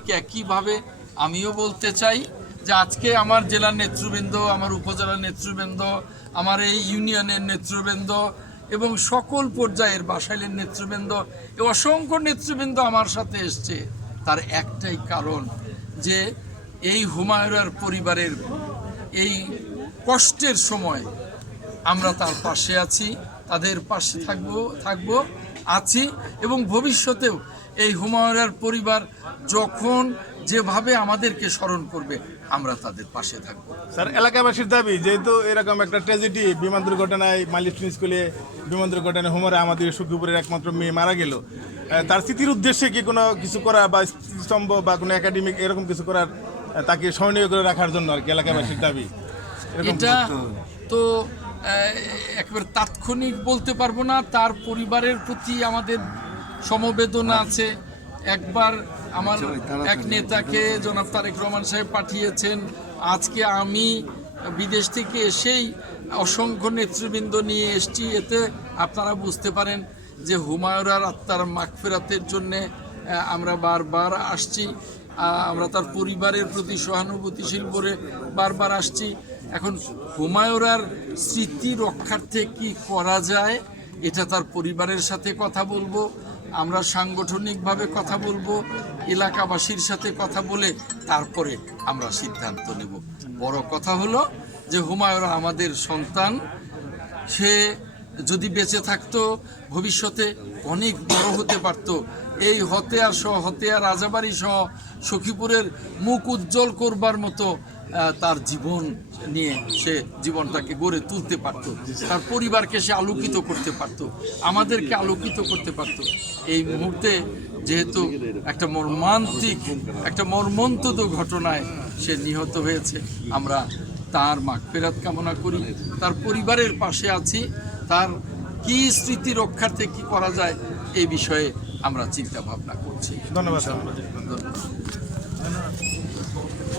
ঠিক একইভাবে আমিও বলতে চাই যে আজকে আমার জেলার নেতৃবৃন্দ, আমার উপজেলার নেতৃবৃন্দ, আমার এই ইউনিয়নের নেতৃবৃন্দ এবং সকল পর্যায়ের বাসাইলের নেতৃবৃন্দ, এই অসংখ্য নেতৃবৃন্দ আমার সাথে এসছে, তার একটাই কারণ যে এই হুমায়ুরার পরিবারের এই কষ্টের সময় আমরা তার পাশে আছি, তাদের পাশে থাকবো আছি এবং ভবিষ্যতেও এই হুমায়ুরার পরিবার যখন যেভাবে আমাদেরকে স্মরণ করবে আমরা তাদের পাশে থাকবো। স্যার, এলাকাবাসীর দাবি যেহেতু এরকম একটা ট্র্যাজেডি, বিমান দুর্ঘটনায় মাইলস্টোন স্কুলে বিমান দুর্ঘটনায় হুমারে আমাদের সখীপুরের একমাত্র মেয়ে মারা গেল, তার স্মৃতির উদ্দেশ্যে কি কোনো কিছু করা বা স্তম্ভ বা কোনো একাডেমিক এরকম কিছু করার, তাকে স্মরণীয় করে রাখার জন্য আর কি এলাকাবাসীর দাবি? এটা তো একেবারে তাৎক্ষণিক বলতে পারবো না, তার পরিবারের প্রতি আমাদের সমবেদনা আছে। একবার আমার এক নেতাকে জনাব তারেক রহমান সাহেব পাঠিয়েছেন, আজকে আমি বিদেশ থেকে এসেই অসংখ্য নেতৃবৃন্দ নিয়ে এসেছি। এতে আপনারা বুঝতে পারেন যে হুমায়ুরার আত্মার মাগফিরাতের জন্যে আমরা বারবার আসছি, আমরা তার পরিবারের প্রতি সহানুভূতিশীল করে বারবার আসছি। এখন হুমায়ুরার স্মৃতি রক্ষার্থে কি করা যায় এটা তার পরিবারের সাথে কথা বলবো, আমরা সাংগঠনিকভাবে কথা বলবো, এলাকাবাসীর সাথে কথা বলে তারপরে আমরা সিদ্ধান্ত নেব। বড় কথা হলো যে হুমায়ুরা আমাদের সন্তান, সে যদি বেঁচে থাকতো ভবিষ্যতে অনেক বড় হতে পারত। এই হতেয়ার সহ হতেয়া রাজাবাড়ি সহ সখীপুরের মুখ উজ্জ্বল করবার মতো তার জীবন নিয়ে সে জীবনটাকে গড়ে তুলতে পারত, তার পরিবারকে সে আলোকিত করতে পারত, আমাদেরকে আলোকিত করতে পারত। এই মুহূর্তে যেহেতু একটা মর্মন্তদ ঘটনায় সে নিহত হয়েছে, আমরা তার মাগফিরাত কামনা করি, তার পরিবারের পাশে আছি, তার কি স্মৃতি রক্ষার্থে কি করা যায় এই বিষয়ে আমরা চিন্তা ভাবনা করছি। ধন্যবাদ।